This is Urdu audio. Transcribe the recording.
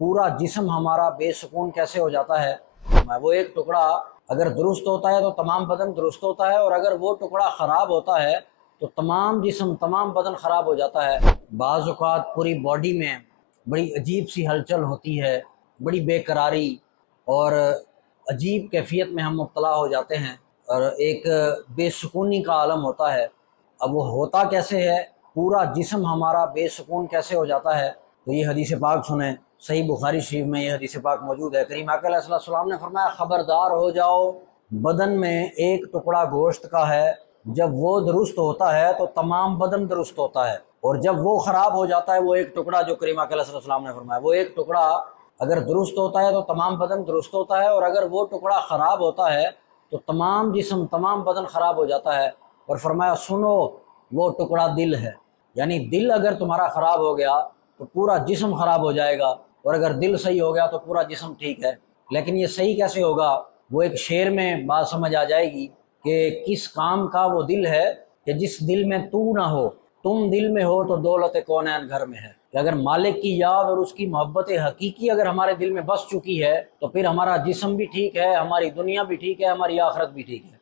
پورا جسم ہمارا بے سکون کیسے ہو جاتا ہے۔ وہ ایک ٹکڑا اگر درست ہوتا ہے تو تمام بدن درست ہوتا ہے، اور اگر وہ ٹکڑا خراب ہوتا ہے تو تمام جسم تمام بدن خراب ہو جاتا ہے۔ بعض اوقات پوری باڈی میں بڑی عجیب سی ہلچل ہوتی ہے، بڑی بے قراری اور عجیب کیفیت میں ہم مبتلا ہو جاتے ہیں، اور ایک بے سکونی کا عالم ہوتا ہے۔ اب وہ ہوتا کیسے ہے، پورا جسم ہمارا بے سکون کیسے ہو جاتا ہے؟ تو یہ حدیث پاک سنیں، صحیح بخاری شریف میں یہ حدیث پاک موجود ہے۔ کریم آقا علیہ السلام نے فرمایا، خبردار ہو جاؤ، بدن میں ایک ٹکڑا گوشت کا ہے، جب وہ درست ہوتا ہے تو تمام بدن درست ہوتا ہے، اور جب وہ خراب ہو جاتا ہے، وہ ایک ٹکڑا جو کریم آقا علیہ السلام نے فرمایا، وہ ایک ٹکڑا اگر درست ہوتا ہے تو تمام بدن درست ہوتا ہے، اور اگر وہ ٹکڑا خراب ہوتا ہے تو تمام جسم تمام بدن خراب ہو جاتا ہے۔ اور فرمایا، سنو، وہ ٹکڑا دل ہے، یعنی دل اگر تمہارا خراب ہو گیا تو پورا جسم خراب ہو جائے گا، اور اگر دل صحیح ہو گیا تو پورا جسم ٹھیک ہے۔ لیکن یہ صحیح کیسے ہوگا؟ وہ ایک شعر میں بات سمجھ آ جائے گی کہ کس کام کا وہ دل ہے کہ جس دل میں تو نہ ہو، تم دل میں ہو تو دولت کونین گھر میں ہے۔ کہ اگر مالک کی یاد اور اس کی محبت حقیقی اگر ہمارے دل میں بس چکی ہے تو پھر ہمارا جسم بھی ٹھیک ہے، ہماری دنیا بھی ٹھیک ہے، ہماری آخرت بھی ٹھیک ہے۔